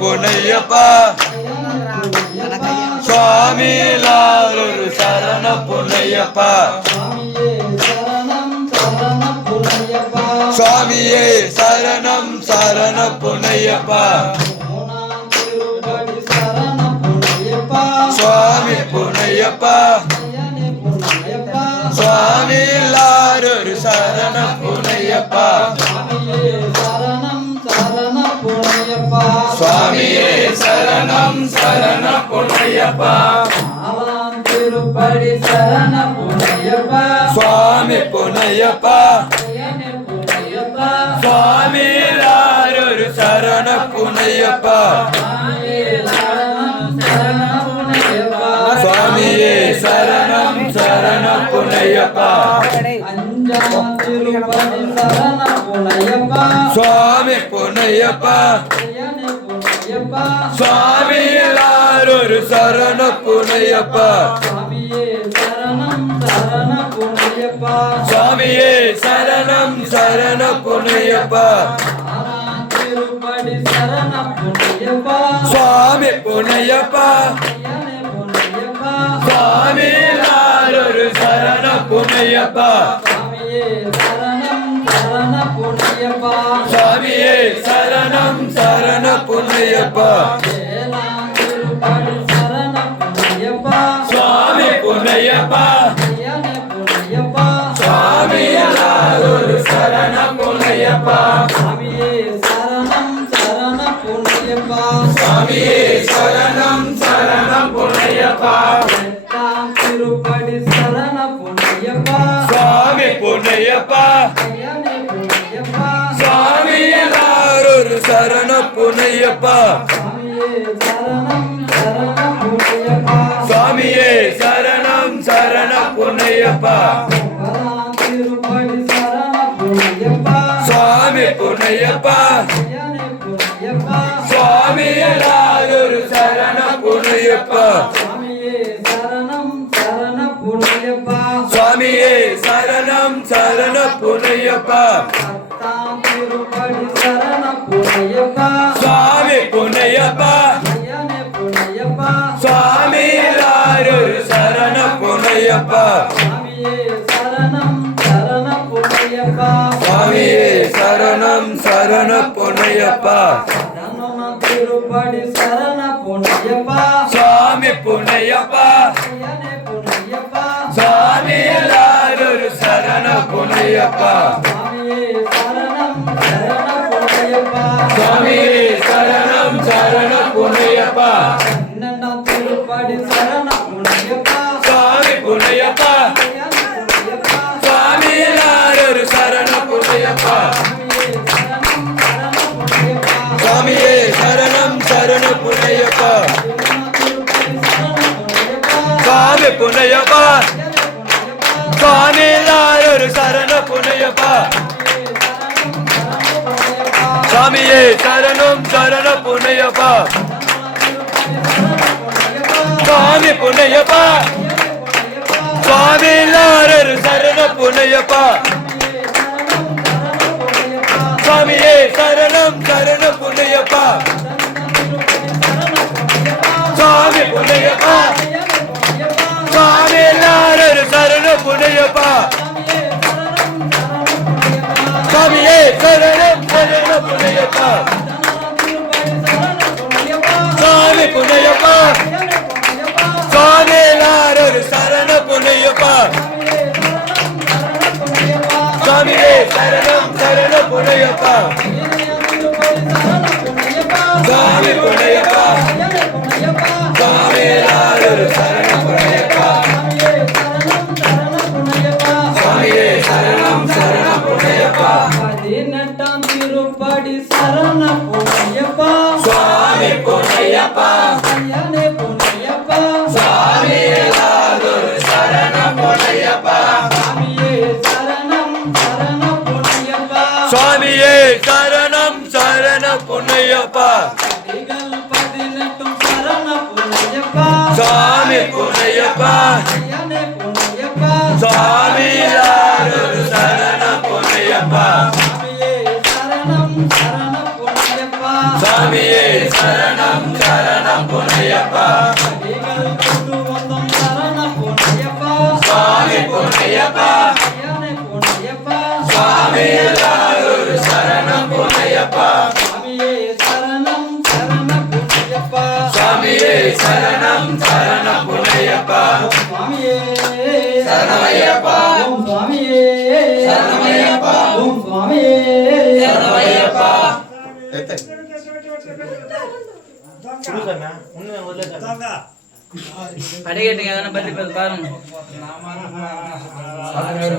பொன்னையப்பா சுவாமி லாரொரு சரண பொன்னையப்பா சுவாமியே சரணம் சரண பொன்னையப்பா சுவாமி பொன்னையப்பா சுவாமி லாரொரு சரண பொன்னையப்பா சுவாமியே சரணம் சரண பொன்னையப்பா திருப்படி சரண பொன்னையப்பா சுவாமி பொன்னையப்பா சுவாமி லாரொரு சரண பொன்னையப்பா சுவாமியே சரணம் சரண பொன்னையப்பா திருப்படி சரண பொன்னையப்பா சுவாமி பொன்னையப்பா சுவாமி லாரொரு சரண பொன்னையப்பா சுவாமியே சரணம் சரண பொன்னையப்பா திருப்படி சரண பொன்னையப்பா சுவாமி பொன்னையப்பா சுவாமி லாரொரு சரண பொன்னையப்பா சுவாமியே சரணம் சரண பொன்னையப்பா சுவாமி பொன்னையப்பா சுவாமி லாரொரு சரண பொன்னையப்பா சுவாமியே சரணம் சரண பொன்னையப்பா திருப்படி சரண பொன்னையப்பா சுவாமி பொன்னையப்பா சுவாமி லாரொரு சரண பொன்னையப்பா சுவாமியே சரணம் சரண பொன்னையப்பா திருப்படி சரண பொன்னையப்பா சுவாமி பொன்னையப்பா சுவாமி லாரொரு சரண பொன்னையப்பா சுவாமியே சரணம் சரண பொன்னையப்பா திருப்படி சரண பொன்னையப்பா சுவாமி பொன்னையப்பா சுவாமி லாரொரு சரண பொன்னையப்பா சுவாமியே சரணம் சரண பொன்னையப்பா திருப்படி சரண பொன்னையப்பா சுவாமி பொன்னையப்பா சுவாமி லாரொரு சரண பொன்னையப்பா சுவாமியே சரணம் சரண பொன்னையப்பா திருப்படி சரண பொன்னையப்பா சுவாமி பொன்னையப்பா சுவாமி லாரொரு சரண பொன்னையப்பா சுவாமியே சரணம் சரண பொன்னையப்பா சுவாமி பொன்னையப்பா சுவாமி லாரொரு சரண பொன்னையப்பா சுவாமியே சரணம் சரண பொன்னையப்பா சுவாமி பொன்னையப்பா சுவாமி லாரொரு சரண பொன்னையப்பா சுவாமியே சரணம் சரண பொன்னையப்பா சுவாமி பொன்னையப்பா சுவாமி லாரொரு சரண பொன்னையப்பா சுவாமியே சரணம் சரண பொன்னையப்பா சுவாமி பொன்னையப்பா சுவாமி லாரொரு சரண பொன்னையப்பா சுவாமியே சரணம் சரண பொன்னையப்பா சுவாமி பொன்னையப்பா சுவாமி லாரொரு சரண பொன்னையப்பா சுவாமியே சரணம் சரண பொன்னையப்பா 18ஆம் திருப்படி சரண பொன்னையப்பா சுவாமி பொன்னையப்பா ஐயனே பொன்னையப்பா சுவாமி லாரொரு சரண பொன்னையப்பா சுவாமியே சரணம் சரண பொன்னையப்பா சுவாமியே சரணம் சரண பொன்னையப்பா 18 சரண பொன்னையப்பா சுவாமி பொன்னையப்பா ஐயனே பொன்னையப்பா சுவாமி லாரொரு சரண பொன்னையப்பா சுவாமியே சரணம் சரண பொன்னையப்பா சுவாமியே சரணம் பொன்னையப்பா அடிகள் கொண்டு வந்தோம் சரண பொன்னையப்பா சுவாமி பொன்னையப்பா ஐயனே பொன்னையப்பா சுவாமி எல்லாரும் சரணம் பொன்னையப்பா சுவாமியே சரணம் சரண பொன்னையப்பா சுவாமியே சரணம் சரணம் பொன்னையப்பா சுவாமியே சரணமையப்பா ஓம் சுவாமியே சரணமையப்பா ஓம் சுவாமியே சரணமையப்பா படிக்கட்டுங்க எதனா பத்தி பாருங்க